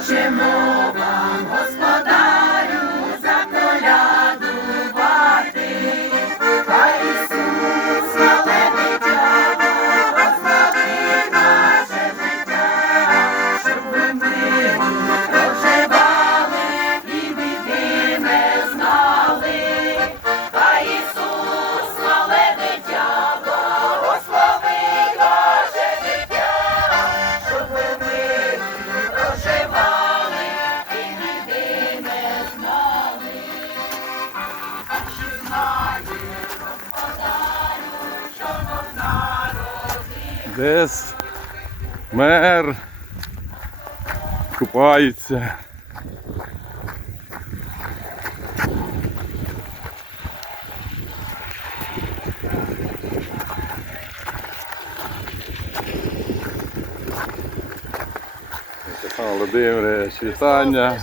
otrzymywam Gospoda. Десь мер купається. Володимирович, вітання.